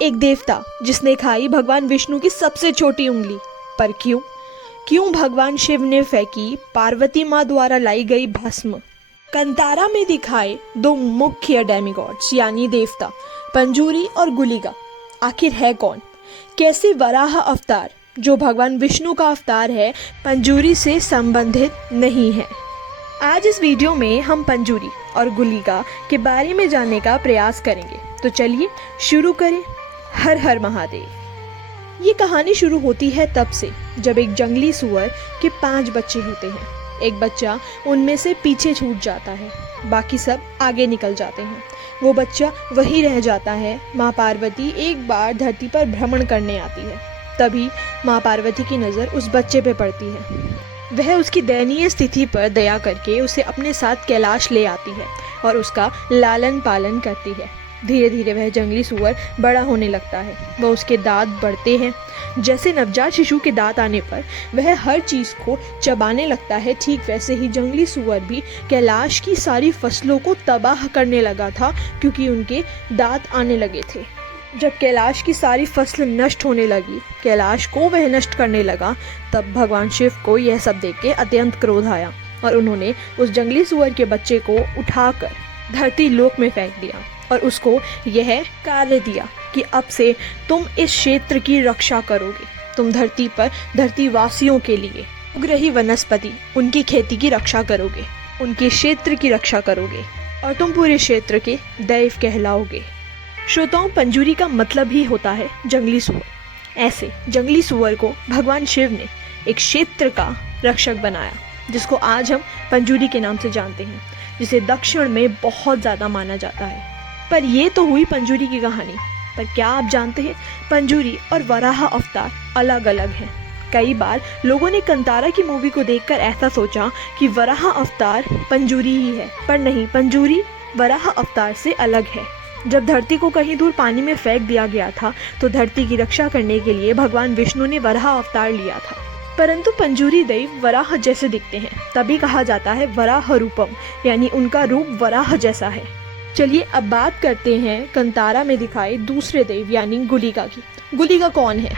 एक देवता जिसने खाई भगवान विष्णु की सबसे छोटी उंगली। पर क्यों क्यों भगवान शिव ने फेंकी पार्वती माँ द्वारा लाई गई भस्म। कंतारा में दिखाए दो मुख्य डेमिगॉड्स यानी देवता पंजूरी और गुलिगा आखिर है कौन? कैसे वराह अवतार जो भगवान विष्णु का अवतार है पंजूरी से संबंधित नहीं है? आज इस वीडियो में हम पंजूरी और गुलिगा के बारे में जानने का प्रयास करेंगे। तो चलिए शुरू करें। हर हर महादेव। ये कहानी शुरू होती है तब से जब एक जंगली सुअर के 5 बच्चे होते हैं। एक बच्चा उनमें से पीछे छूट जाता है, बाकी सब आगे निकल जाते हैं। वो बच्चा वहीं रह जाता है। माँ पार्वती एक बार धरती पर भ्रमण करने आती है। तभी माँ पार्वती की नज़र उस बच्चे पे पड़ती है। वह उसकी दयनीय स्थिति पर दया करके उसे अपने साथ कैलाश ले आती है और उसका लालन पालन करती है। धीरे धीरे वह जंगली सुअर बड़ा होने लगता है। वह उसके दांत बढ़ते हैं। जैसे नवजात शिशु के दांत आने पर वह हर चीज़ को चबाने लगता है, ठीक वैसे ही जंगली सुअर भी कैलाश की सारी फसलों को तबाह करने लगा था, क्योंकि उनके दांत आने लगे थे। जब कैलाश की सारी फसल नष्ट होने लगी, कैलाश को वह नष्ट करने लगा, तब भगवान शिव को यह सब देख के अत्यंत क्रोध आया और उन्होंने उस जंगली सुअर के बच्चे को उठाकर धरती लोक में फेंक दिया और उसको यह कार्य दिया कि अब से तुम इस क्षेत्र की रक्षा करोगे। तुम धरती पर धरती वासियों के लिए उग रही वनस्पति, उनकी खेती की रक्षा करोगे, उनके क्षेत्र की रक्षा करोगे और तुम पूरे क्षेत्र के दैव कहलाओगे। श्रोताओं, पंजूरी का मतलब ही होता है जंगली सुअर। ऐसे जंगली सुअर को भगवान शिव ने एक क्षेत्र का रक्षक बनाया, जिसको आज हम पंजूरी के नाम से जानते हैं, जिसे दक्षिण में बहुत ज़्यादा माना जाता है। पर ये तो हुई पंजूरी की कहानी। पर क्या आप जानते हैं पंजूरी और वराह अवतार अलग अलग हैं। कई बार लोगों ने कंतारा की मूवी को देखकर ऐसा सोचा कि वराह अवतार पंजूरी ही है, पर नहीं, पंजूरी वराह अवतार से अलग है। जब धरती को कहीं दूर पानी में फेंक दिया गया था तो धरती की रक्षा करने के लिए भगवान विष्णु ने वराह अवतार लिया था। परंतु पंजूरी दैव वराह जैसे दिखते हैं, तभी कहा जाता है वराह रूपम, यानी उनका रूप वराह जैसा है। चलिए अब बात करते हैं कंतारा में दिखाए दूसरे देव यानी गुलिगा की। गुलिगा कौन है?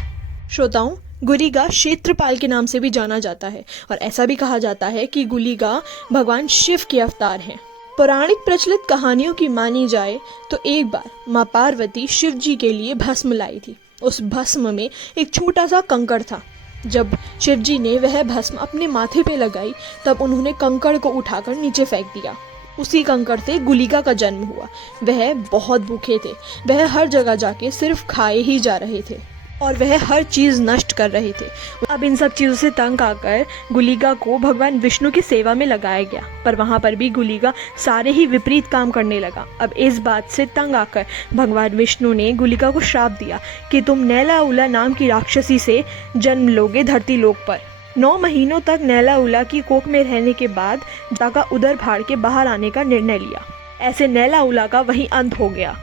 श्रोताओं, गुलिगा क्षेत्रपाल के नाम से भी जाना जाता है और ऐसा भी कहा जाता है कि गुलिगा भगवान शिव के अवतार हैं। पौराणिक प्रचलित कहानियों की मानी जाए तो एक बार माँ पार्वती शिव जी के लिए भस्म लाई थी। उस भस्म में एक छोटा सा कंकड़ था। जब शिव जी ने वह भस्म अपने माथे पे लगाई, तब उन्होंने कंकड़ को उठाकर नीचे फेंक दिया। उसी कंकड़ से गुलिगा का जन्म हुआ। वह बहुत भूखे थे। वह हर जगह जाके सिर्फ खाए ही जा रहे थे और वह हर चीज़ नष्ट कर रहे थे। अब इन सब चीज़ों से तंग आकर गुलिगा को भगवान विष्णु की सेवा में लगाया गया, पर वहाँ पर भी गुलिगा सारे ही विपरीत काम करने लगा। अब इस बात से तंग आकर भगवान विष्णु ने गुलिगा को श्राप दिया कि तुम नैला उला नाम की राक्षसी से जन्म लोगे धरती लोक पर। 9 महीनों तक नैला उला की कोख में रहने के बाद जाका उदर फाड़ के बाहर आने का निर्णय लिया। ऐसे नैला उला का वही अंत हो गया।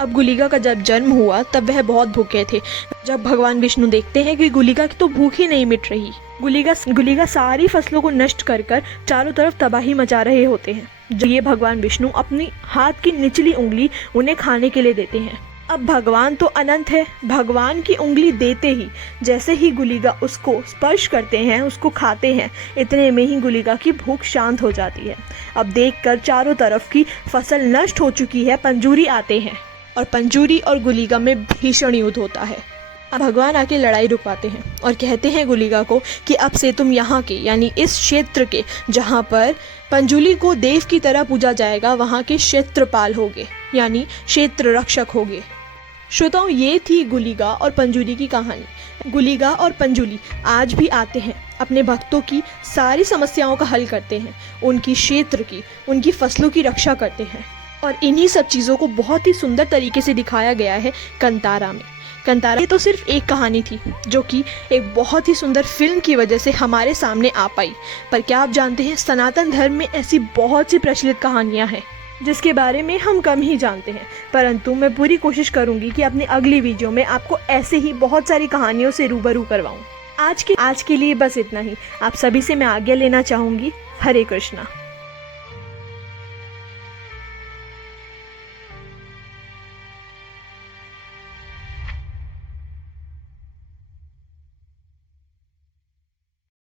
अब गुलिगा का जब जन्म हुआ तब वह बहुत भूखे थे। जब भगवान विष्णु देखते हैं कि गुलिगा की तो भूख ही नहीं मिट रही, गुलिगा सारी फसलों को नष्ट कर चारों तरफ तबाही मचा रहे होते हैं, जब ये भगवान विष्णु अपनी हाथ की निचली उंगली उन्हें खाने के लिए देते हैं। अब भगवान तो अनंत है, भगवान की उंगली देते ही जैसे ही गुलिगा उसको स्पर्श करते हैं, उसको खाते हैं, इतने में ही गुलिगा की भूख शांत हो जाती है। अब देखकर चारों तरफ की फसल नष्ट हो चुकी है, पंजूरी आते हैं और पंजूरी और गुलिगा में भीषण युद्ध होता है। अब भगवान आके लड़ाई रुकवाते हैं और कहते हैं गुलिगा को कि अब से तुम यहाँ के यानी इस क्षेत्र के, जहाँ पर पंजूरी को देव की तरह पूजा जाएगा, वहाँ के क्षेत्रपाल होगे, यानी क्षेत्र रक्षक होगे। श्रोताओं, ये थी गुलिगा और पंजूरी की कहानी। गुलिगा और पंजूरी आज भी आते हैं, अपने भक्तों की सारी समस्याओं का हल करते हैं, उनकी क्षेत्र की, उनकी फसलों की रक्षा करते हैं। और इन्हीं सब चीज़ों को बहुत ही सुंदर तरीके से दिखाया गया है कंतारा में। कंतारा ये तो सिर्फ एक कहानी थी जो कि एक बहुत ही सुंदर फिल्म की वजह से हमारे सामने आ पाई। पर क्या आप जानते हैं सनातन धर्म में ऐसी बहुत सी प्रचलित कहानियाँ हैं जिसके बारे में हम कम ही जानते हैं। परंतु मैं पूरी कोशिश करूंगी कि अपनी अगली वीडियो में आपको ऐसे ही बहुत सारी कहानियों से रूबरू करवाऊं। आज के लिए बस इतना ही। आप सभी से मैं आज्ञा लेना चाहूँगी। हरे कृष्णा।